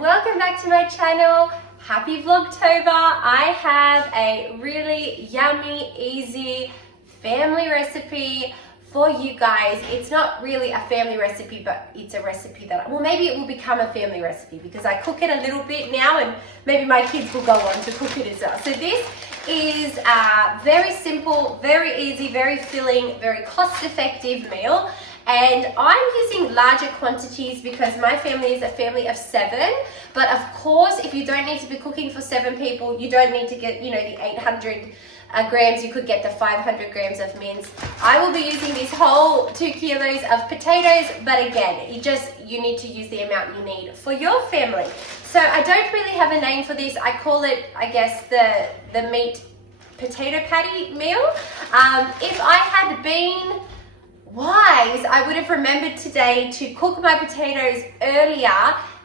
welcome back to my channel. Happy Vlogtober. I have a really yummy, easy family recipe for you guys. It's not really a family recipe, but it's a recipe that, well, maybe it will become a family recipe because I cook it a little bit now and maybe my kids will go on to cook it as well. So this is a very simple, very easy, very filling, very cost-effective meal. And I'm using larger quantities because my family is a family of 7. But of course, if you don't need to be cooking for 7 people, you don't need to get, the 800 grams. You could get the 500 grams of mince. I will be using this whole 2 kilos of potatoes, but again, you need to use the amount you need for your family. So I don't really have a name for this. I call it, I guess, the meat potato patty meal. If I had been wise, I would have remembered today to cook my potatoes earlier.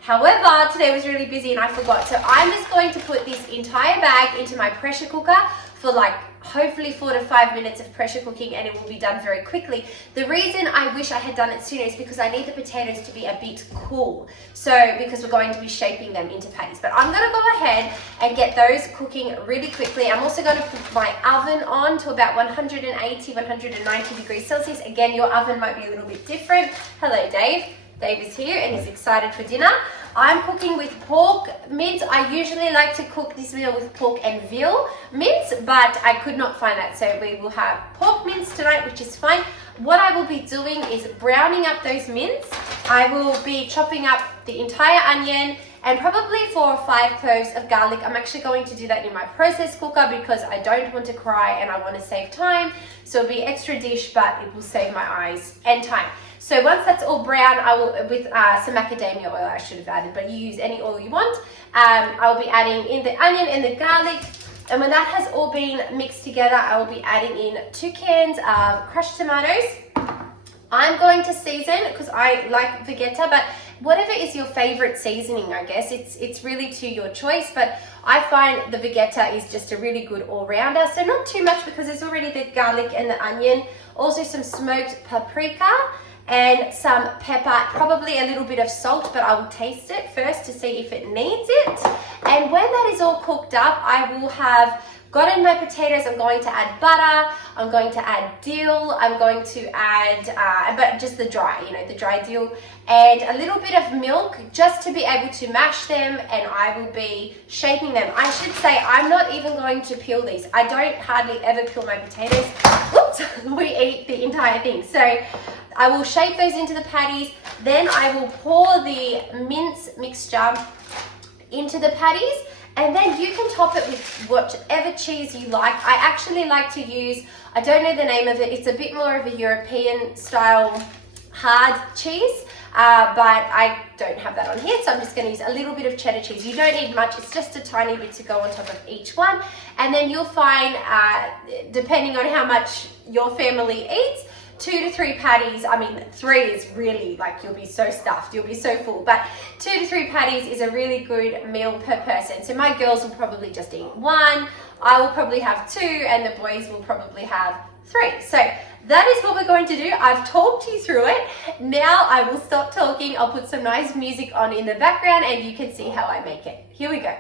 However, today was really busy and I forgot. So I'm just going to put this entire bag into my pressure cooker for hopefully 4 to 5 minutes of pressure cooking, and it will be done very quickly. The reason I wish I had done it sooner is because I need the potatoes to be a bit cool. So, because we're going to be shaping them into patties. But I'm gonna go ahead and get those cooking really quickly. I'm also gonna put my oven on to about 180, 190 degrees Celsius. Again, your oven might be a little bit different. Hello, Dave. Dave is here and he's excited for dinner. I'm cooking with pork mince. I usually like to cook this meal with pork and veal mince, but I could not find that. So we will have pork mince tonight, which is fine. What I will be doing is browning up those mince. I will be chopping up the entire onion and probably 4 or 5 cloves of garlic. I'm actually going to do that in my process cooker because I don't want to cry and I want to save time. So it'll be extra dish, but it will save my eyes and time. So once that's all brown, I will, with some macadamia oil I should have added, but you use any oil you want. I will be adding in the onion and the garlic. And when that has all been mixed together, I will be adding in 2 cans of crushed tomatoes. I'm going to season because I like vegeta, but whatever is your favorite seasoning, I guess, it's really to your choice. But I find the vegeta is just a really good all-rounder. So not too much because there's already the garlic and the onion. Also some smoked paprika and some pepper, probably a little bit of salt, but I will taste it first to see if it needs it. And when that is all cooked up, I will have got in my potatoes. I'm going to add butter, I'm going to add dill, I'm going to add, but just the dry dill, and a little bit of milk just to be able to mash them, and I will be shaping them. I should say I'm not even going to peel these. I don't hardly ever peel my potatoes. Oops, we eat the entire thing. So I will shape those into the patties, then I will pour the mince mixture into the patties, and then you can top it with whatever cheese you like. I actually like to use, I don't know the name of it, it's a bit more of a European style hard cheese, but I don't have that on here, so I'm just going to use a little bit of cheddar cheese. You don't need much, it's just a tiny bit to go on top of each one. And then you'll find, depending on how much your family eats, 2 to 3 patties. I mean, 3 is really, you'll be so stuffed, you'll be so full, but 2 to 3 patties is a really good meal per person. So my girls will probably just eat 1, I will probably have 2, and the boys will probably have 3. So that is what we're going to do. I've talked you through it. Now I will stop talking. I'll put some nice music on in the background and you can see how I make it. Here we go.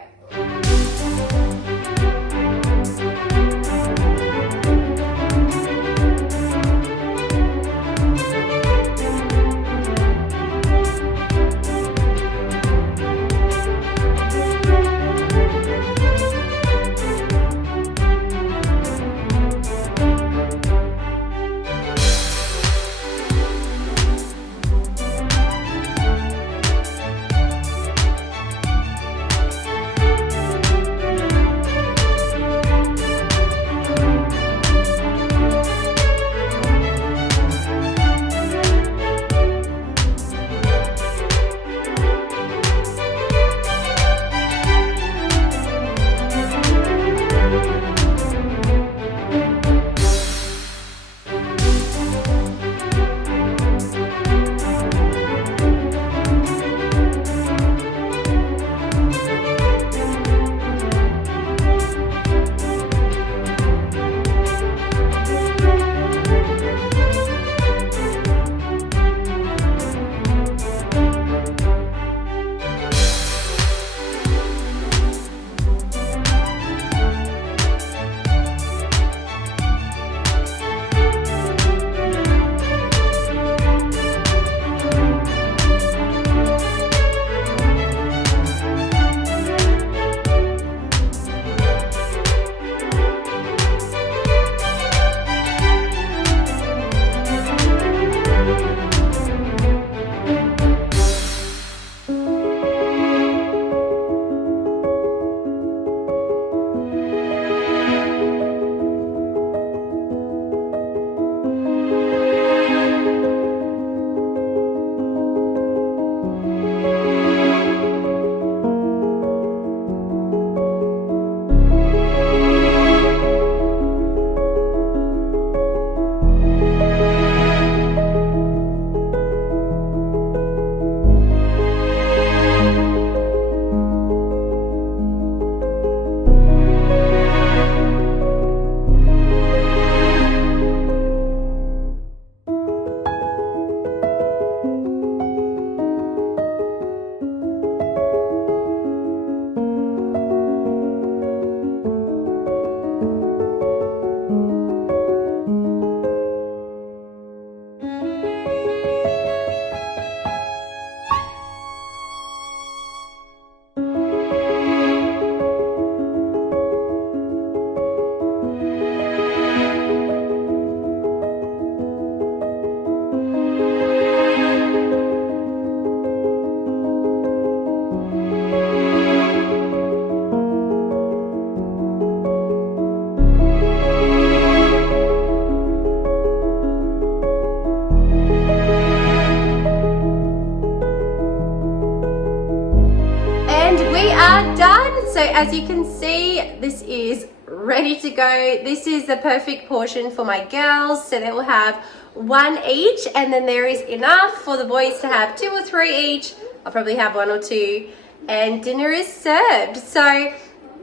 as you can see, this is ready to go. This is the perfect portion for my girls, so they will have one each, and then there is enough for the boys to have 2 or 3 each. I'll probably have 1 or 2, and dinner is served. So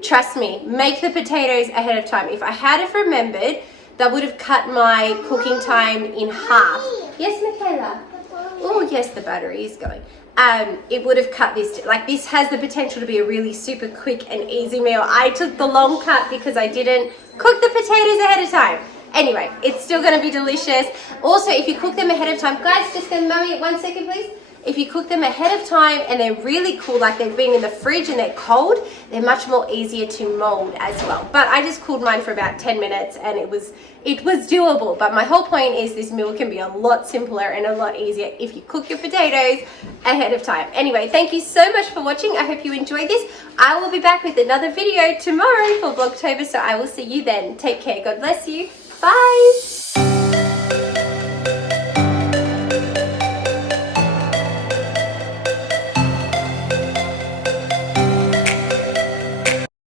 trust me, make the potatoes ahead of time. If I had have remembered, that would have cut my cooking time in half. Yes, Michaela? Oh yes, the battery is going. It would have cut this, like this has the potential to be a really super quick and easy meal. I took the long cut because I didn't cook the potatoes ahead of time. Anyway, it's still going to be delicious. Also, if you cook them ahead of time, guys, just go, Mummy, 1 second please. If you cook them ahead of time and they're really cool, like they've been in the fridge and they're cold, they're much more easier to mold as well. But I just cooled mine for about 10 minutes and it was doable. But my whole point is this meal can be a lot simpler and a lot easier if you cook your potatoes ahead of time. Anyway, thank you so much for watching. I hope you enjoyed this. I will be back with another video tomorrow for Vlogtober, so I will see you then. Take care. God bless you. Bye.